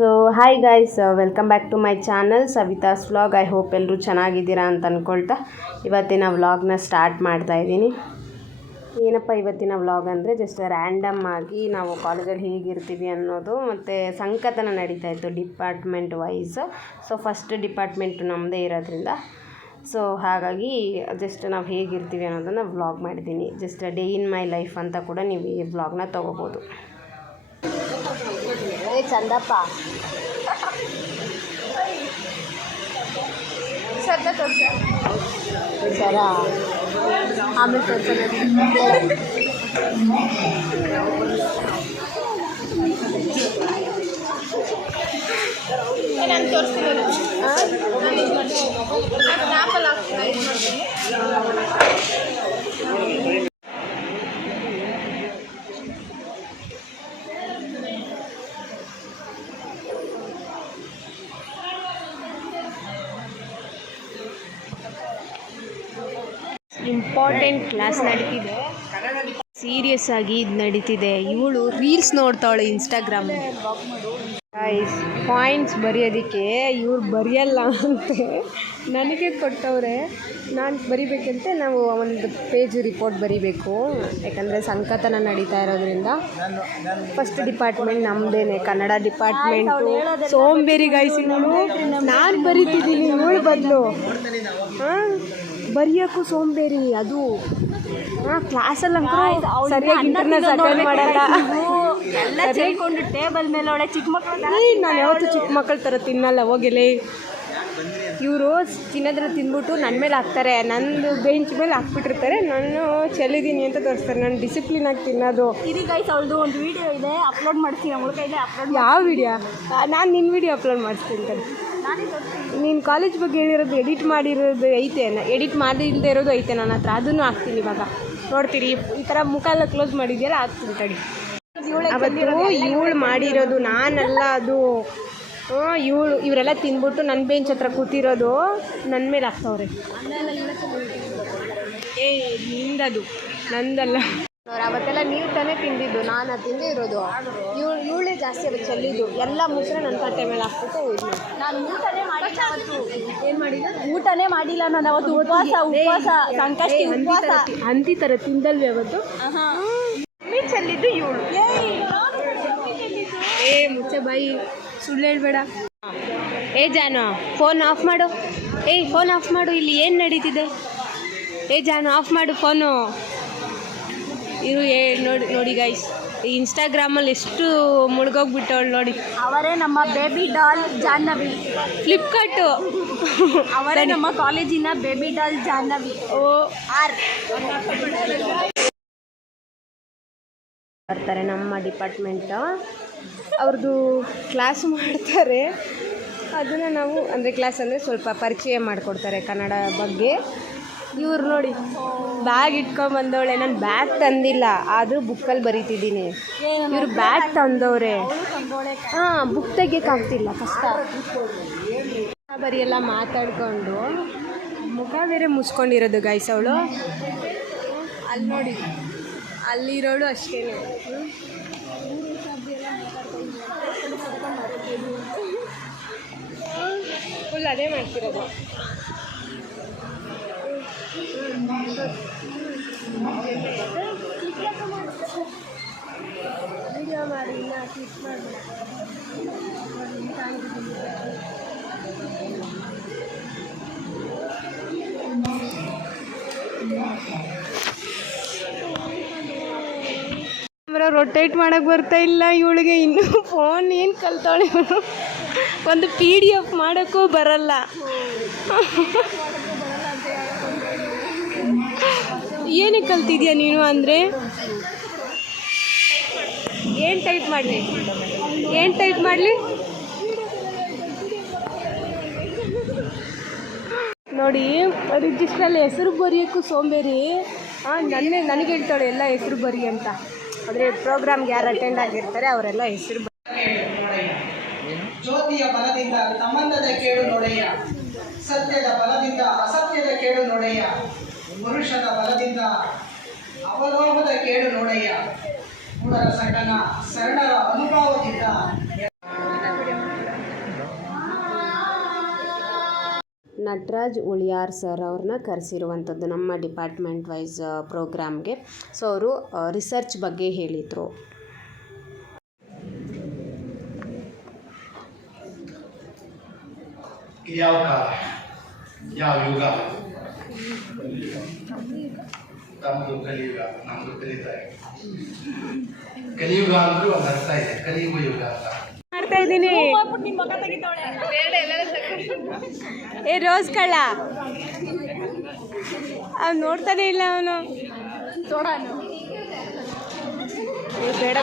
So hi guys, welcome back to my channel Savitha's vlog. I hope ಎಲ್ಲರೂ ಚೆನ್ನಾಗಿದ್ದೀರಾ ಅಂತ ಅಂದ್ಕೊಳ್ತಾ ಇವತ್ತಿನ ವ್ಲಾಗ್ನ ಸ್ಟಾರ್ಟ್ ಮಾಡ್ತಾ ಇದ್ದೀನಿ. ಏನಪ್ಪ ಇವತ್ತಿನ ವ್ಲಾಗ್ ಅಂದರೆ ಜಸ್ಟ್ ರ್ಯಾಂಡಮ್ ಆಗಿ ನಾವು ಕಾಲೇಜಲ್ಲಿ ಹೇಗಿರ್ತೀವಿ ಅನ್ನೋದು, ಮತ್ತು ಸಂಕತನ ನಡೀತಾ ಇತ್ತು department wise. So first department ನಮ್ಮದೇ ಇರೋದ್ರಿಂದ ಸೊ ಹಾಗಾಗಿ ಜಸ್ಟ್ ನಾವು ಹೇಗಿರ್ತೀವಿ ಅನ್ನೋದನ್ನು ವ್ಲಾಗ್ ಮಾಡಿದ್ದೀನಿ. Just day in my life ಅಂತ ಕೂಡ ನೀವು ಈ ವ್ಲಾಗ್ನ ತೊಗೋಬೋದು. ಚಂದಪ್ಪ ಸರ ಆಮೇಲೆ ನಾನು ತೋರಿಸ್ತೀನಿ. ಇಂಪಾರ್ಟೆಂಟ್ ಕ್ಲಾಸ್ ನಡೀತಿದೆ, ಸೀರಿಯಸ್ ಆಗಿ ಇದು ನಡೀತಿದೆ. ಇವಳು ರೀಲ್ಸ್ ನೋಡ್ತಾವಳೆ ಇನ್ಸ್ಟಾಗ್ರಾಮ್. ಪಾಯಿಂಟ್ಸ್ ಬರೆಯೋದಕ್ಕೆ ಇವ್ರು ಬರೆಯಲ್ಲ ಅಂತೆ, ನನಗೆ ಕೊಟ್ಟವ್ರೆ. ನಾನು ಬರಿಬೇಕಂತೆ, ನಾವು ಒಂದು ಪೇಜ್ ರಿಪೋರ್ಟ್ ಬರಿಬೇಕು. ಯಾಕಂದರೆ ಸಂಕತನ ನಡೀತಾ ಇರೋದ್ರಿಂದ ಫಸ್ಟ್ ಡಿಪಾರ್ಟ್ಮೆಂಟ್ ನಮ್ಮದೇನೆ, ಕನ್ನಡ ಡಿಪಾರ್ಟ್ಮೆಂಟು. ಸೋಂಬೇರಿ ಗೈಸ್ ಇವಳು, ನಾನು ಬರಿತಿದ್ದೀನಿ ಇವಳು ಬದಲು. ಬರೆಯೋಕ್ಕೂ ಸೋಂಬೇರಿ ಅದು. ಕ್ಲಾಸಲ್ಲಿ ಸರಿಯಾಗಿ ಇಂಟರ್ನಲ್ಸ್ ಅಟೆಂಡ್ ಮಾಡಲ್ಲ. ಎಲ್ಲ ಸೇರಿಕೊಂಡು ಟೇಬಲ್ ಮೇಲೆ ಒಳ್ಳೆ ಚಿಕ್ಕ ಮಕ್ಕಳು. ನಾನು ಯಾವತ್ತೂ ಚಿಕ್ಕ ಮಕ್ಕಳ ಥರ ತಿನ್ನಲ್ಲ, ಹೋಗಿಲ್ಲ. ಇವರು ತಿನ್ನೋದ್ರ ತಿಂದ್ಬಿಟ್ಟು ನನ್ನ ಮೇಲೆ ಹಾಕ್ತಾರೆ, ನಂದು ಬೆಂಚ್ ಮೇಲೆ ಹಾಕ್ಬಿಟ್ಟಿರ್ತಾರೆ. ನಾನು ಚೆಲ್ಲಿದ್ದೀನಿ ಅಂತ ತೋರಿಸ್ತಾರೆ. ನಾನು ಡಿಸಿಪ್ಲಿನಾಗಿ ತಿನ್ನೋದು. ಇದು ಗೈಸ್ ಅವಳದು ಒಂದು ವೀಡಿಯೋ ಇದೆ, ಅಪ್ಲೋಡ್ ಮಾಡ್ತೀನಿ. ಅವಳ ಕೈಲೇ ಅಪ್ಲೋಡ್. ಯಾವ ವೀಡಿಯೋ? ನಾನು ನಿನ್ನ ವೀಡಿಯೋ ಅಪ್ಲೋಡ್ ಮಾಡಿಸ್ತೀನಿ ಕಡೆ. ನೀನು ಕಾಲೇಜ್ ಬಗ್ಗೆ ಹೇಳಿರೋದು ಎಡಿಟ್ ಮಾಡಿರೋದು ಐತೆ, ಎಡಿಟ್ ಮಾಡಿಲ್ಲದೆ ಇರೋದು ಐತೆ ನನ್ನ ಹತ್ರ, ಅದನ್ನು ಹಾಕ್ತೀನಿ. ಇವಾಗ ನೋಡ್ತೀರಿ, ಈ ಥರ ಮುಖ ಎಲ್ಲ ಕ್ಲೋಸ್ ಮಾಡಿದ್ಯಲ್ಲ, ಹಾಕ್ತೀನಿ ತಡಿ. ಅವತ್ತು ಇವಳು ಮಾಡಿರೋದು ನಾನಲ್ಲ ಅದು. ಇವರೆಲ್ಲ ತಿಂದ್ಬಿಟ್ಟು ನನ್ನ ಬೆಂಚ್ ಹತ್ರ ಕೂತಿರೋದು ನನ್ನ ಮೇಲೆ ಹಾಕ್ತವ್ರೆ. ನಿಂದದು, ನಂದಲ್ಲ. ಅವತ್ತೆಲ್ಲ ನೀವು ತಾನೇ ತಿಂದಿದ್ದು, ನಾನು ತಿಂದೇ ಇರೋದು. ಇವಳೇ ಜಾಸ್ತಿ ಅದು ಚೆಲ್ಲಿದ್ದು. ಎಲ್ಲ ಮುಸ್ರೆ ನನ್ನ ತಟ್ಟೆ ಮೇಲೆ ಹಾಕ್ಬಿಟ್ಟು ನಾನು ಊಟನೇ ಮಾಡಿಲ್ಲ. ಏನು ಮಾಡಿಲ್ಲ? ಊಟನೇ ಮಾಡಿಲ್ಲ ನಾನು ಅವತ್ತು. ಉಪವಾಸ ಸಂಕಷ್ಟಿ ಉಪವಾಸ ಅಂತಿ ಥರ ತಿಂದಲ್ವಿ ಅವತ್ತು. ಚೆಲ್ಲಿದ್ದು ಇವಳು. ಮುಚ್ಚೆ ಬಾಯಿ, ಸುಳ್ಳು ಹೇಳ್ಬೇಡ. ಜಾನು ಫೋನ್ ಆಫ್ ಮಾಡು. ಫೋನ್ ಆಫ್ ಮಾಡು. ಇಲ್ಲಿ ಏನು ನಡೀತಿದೆ? ಜಾನು ಆಫ್ ಮಾಡು ಫೋನು. ಇರು ನೋಡಿ ಗೈಸ್, ಇನ್ಸ್ಟಾಗ್ರಾಮಲ್ಲಿ ಎಷ್ಟು ಮುಳುಗೋಗ್ಬಿಟ್ಟವಳು ನೋಡಿ. ಅವರೇ ನಮ್ಮ ಬೇಬಿ ಡಾಲ್ ಜಾಹ್ನವಿ. ಫ್ಲಿಪ್ಕಾರ್ಟು ಅವರೇ ನಮ್ಮ ಕಾಲೇಜಿನ ಬೇಬಿ ಡಾಲ್ ಜಾಹ್ನವಿ. ಬರ್ತಾರೆ ನಮ್ಮ ಡಿಪಾರ್ಟ್ಮೆಂಟ್, ಅವ್ರದ್ದು ಕ್ಲಾಸ್ ಮಾಡ್ತಾರೆ. ಅದನ್ನು ನಾವು ಅಂದರೆ ಕ್ಲಾಸ್ ಅಂದರೆ ಸ್ವಲ್ಪ ಪರಿಚಯ ಮಾಡಿಕೊಡ್ತಾರೆ ಕನ್ನಡ ಬಗ್ಗೆ. ಇವ್ರು ನೋಡಿ ಬ್ಯಾಗ್ ಇಟ್ಕೊಂಬಂದವಳೆ. ನಾನು ಬ್ಯಾಗ್ ತಂದಿಲ್ಲ, ಆದರೂ ಬುಕ್ಕಲ್ಲಿ ಬರೀತಿದ್ದೀನಿ. ಇವರು ಬ್ಯಾಗ್ ತಂದವ್ರೆ. ಬುಕ್ ತೆಗಿಯೋಕ್ಕಾಗ್ತಿಲ್ಲ, ಕಷ್ಟ. ಬರೀ ಎಲ್ಲ ಮಾತಾಡ್ಕೊಂಡು ಮುಖ ಬೇರೆ ಮುಚ್ಕೊಂಡಿರೋದು ಗೈಸ್ ಅವಳು. ಅಲ್ಲಿ ನೋಡಿ, ಅಲ್ಲಿರೋಳು ಅಷ್ಟೇ. ಫುಲ್ ಅದೇ ಮಾಡ್ತಿರೋದು. ವಿಡಿಯೋ ಮಾಡಿ ಕ್ಲಿಕ್ ಮಾಡಿ. ಕ್ಯಾಮ್ರಾ ರೊಟೇಟ್ ಮಾಡೋಕ್ಕೆ ಬರ್ತಾ ಇಲ್ಲ ಇವಳಿಗೆ. ಇನ್ನೂ ಫೋನ್ ಏನು ಕಲ್ತಾಳೆ. ಒಂದು PDF ಮಾಡೋಕ್ಕೂ ಬರಲ್ಲ. ಏನಕ್ಕೆ ಕಲ್ತಿದ್ಯಾ ನೀನು ಅಂದರೆ? ಏನು ಟೈಪ್ ಮಾಡಲಿ ನೋಡಿ. ರಿಜಿಸ್ಟ್ರಲ್ಲಿ ಹೆಸರು ಬರೆಯೋಕ್ಕೂ ಸೋಂಬೇರಿ. ನನಗೆ ಹೇಳ್ತಾಳೆ ಎಲ್ಲ ಹೆಸರು ಬರಿ ಅಂತ. ಆದರೆ ಪ್ರೋಗ್ರಾಮ್ಗೆ ಯಾರು ಅಟೆಂಡ್ ಆಗಿರ್ತಾರೆ ಅವರೆಲ್ಲ ಹೆಸರು. ಜ್ಯೋತಿಯ ಬಲದಿಂದ ಸಂಬಂಧದ ಕೇಡು ನೋಡೆಯ, ಸತ್ಯದ ಬಲದಿಂದ ಅಸತ್ಯದ ಕೇಡು ನೋಡೆಯ, ಪುರುಷನ ಬಲದಿಂದ ಅವಲೋಭದ ಕೇಡು ನೋಡೆಯ, ಮೂಢರ ಸಟನ ಶರಣರ ಅನುಭವದಿಂದ ನಟರಾಜ್ ಉಳಿಯಾರ್ ಸರ್ ಅವ್ರನ್ನ ಕರೆಸಿರುವಂಥದ್ದು ನಮ್ಮ ಡಿಪಾರ್ಟ್ಮೆಂಟ್ ವೈಸ್ ಪ್ರೋಗ್ರಾಮ್ಗೆ. ಸೊ ಅವರು ರಿಸರ್ಚ್ ಬಗ್ಗೆ ಹೇಳಿದರು. ಯಾವ ಕಾಲ, ಯಾವ ಯುಗ? ತಮ್ಮದು ಕಲಿಯುಗ, ನಮ್ಮದು ಕಲಿತಾರೆ. ಕಲಿಯುಗ ಅಂದ್ರೂ ಒಂದು ಅರ್ಥ ಇದೆ, ಕಲಿಯುಗ ಯುಗ ಅಂತ. ಮಾಡ್ತಾ ಇದ್ದೀನಿ. ಏ ರೋಸ್ ಕಳ್ಳ, ಅವ್ನು ನೋಡ್ತಾನೆ ಇಲ್ಲ ಅವನು. ಬೇಡ